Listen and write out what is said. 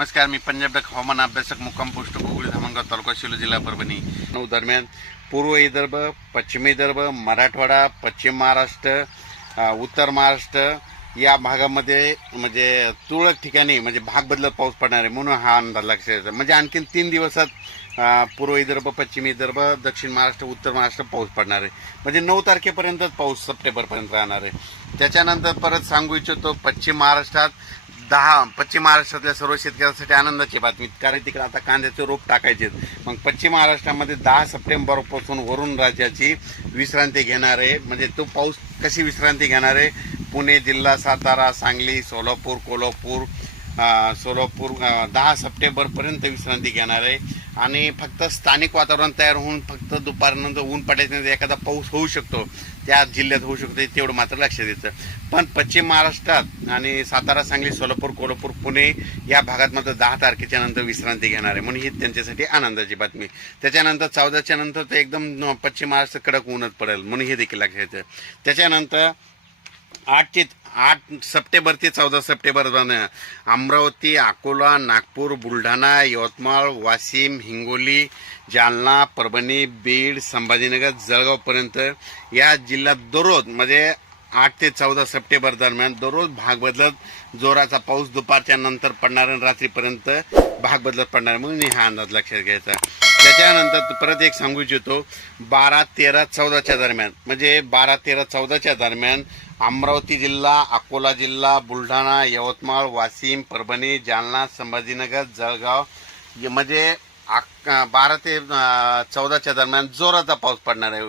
नमस्कार मी पंजाबडक हवामान अभ्यासक मुक्काम पोस्ट गुगळी धामणगाव तालुका शिलो जिल्हा परभणी. नऊ दरम्यान पूर्व विदर्भ पश्चिम विदर्भ मराठवाडा पश्चिम महाराष्ट्र उत्तर महाराष्ट्र या भागामध्ये म्हणजे तुरळक ठिकाणी म्हणजे भाग बदलत पाऊस पडणार आहे म्हणून हा अंदाज लक्षात येतो. म्हणजे आणखीन तीन दिवसात पूर्व विदर्भ पश्चिम विदर्भ दक्षिण महाराष्ट्र उत्तर महाराष्ट्र पाऊस पडणार आहे. म्हणजे नऊ तारखेपर्यंतच पाऊस सप्टेंबरपर्यंत राहणार आहे. त्याच्यानंतर परत सांगू इच्छितो पश्चिम महाराष्ट्रात दहा पश्चिम महाराष्ट्रातल्या सर्व शेतकऱ्यांसाठी आनंदाची बातमी. कारण तिकडे आता कांद्याचे रोप टाकायचे मग पश्चिम महाराष्ट्रामध्ये दहा सप्टेंबरपासून वरून राज्याची विश्रांती घेणार आहे. म्हणजे तो पाऊस कशी विश्रांती घेणार आहे? पुणे जिल्हा सातारा सांगली सोलापूर कोल्हापूर सोलापूर दहा सप्टेंबरपर्यंत विश्रांती घेणार आहे. आणि फक्त स्थानिक वातावरण तयार होऊन फक्त दुपारनंतर ऊन पडायच्यानंतर एखादा पाऊस होऊ शकतो. त्या जिल्ह्यात होऊ शकतो तेवढं मात्र लक्षात येतं पण पश्चिम महाराष्ट्रात आणि सातारा सांगली सोलापूर कोल्हापूर पुणे या भागात मात्र दहा तारखेच्या नंतर विश्रांती घेणार आहे. म्हणून ही त्यांच्यासाठी आनंदाची बातमी. त्याच्यानंतर चौदाच्या नंतर तर एकदम पश्चिम महाराष्ट्र कडक ऊनच पडेल. म्हणून हे देखील लक्षात येतं त्याच्यानंतर आठ ते आठ सप्टेंबर ते चौदा सप्टेंबर अमरावती अकोला नागपूर बुलढाणा यवतमाळ वाशिम हिंगोली जालना परभणी बीड संभाजीनगर जळगावपर्यंत या जिल्ह्यात दररोज म्हणजे आठ ते चौदा सप्टेंबर दरम्यान दररोज भाग बदलत जोराचा पाऊस दुपारच्या नंतर पडणार आणि रात्रीपर्यंत भाग बदलत पडणार म्हणून हा अंदाज लक्षात घ्यायचा. त्याच्यानंतर परत एक सांगू इच्छितो बारा तेरा चौदाच्या दरम्यान. म्हणजे बारा तेरा चौदाच्या दरम्यान अमरावती जिल्हा अकोला जिल्हा बुलढाणा यवतमाळ वाशिम परभणी जालना संभाजीनगर जळगाव म्हणजे अक- बारा ते चौदाच्या दरम्यान जोराचा पाऊस पडणार आहे.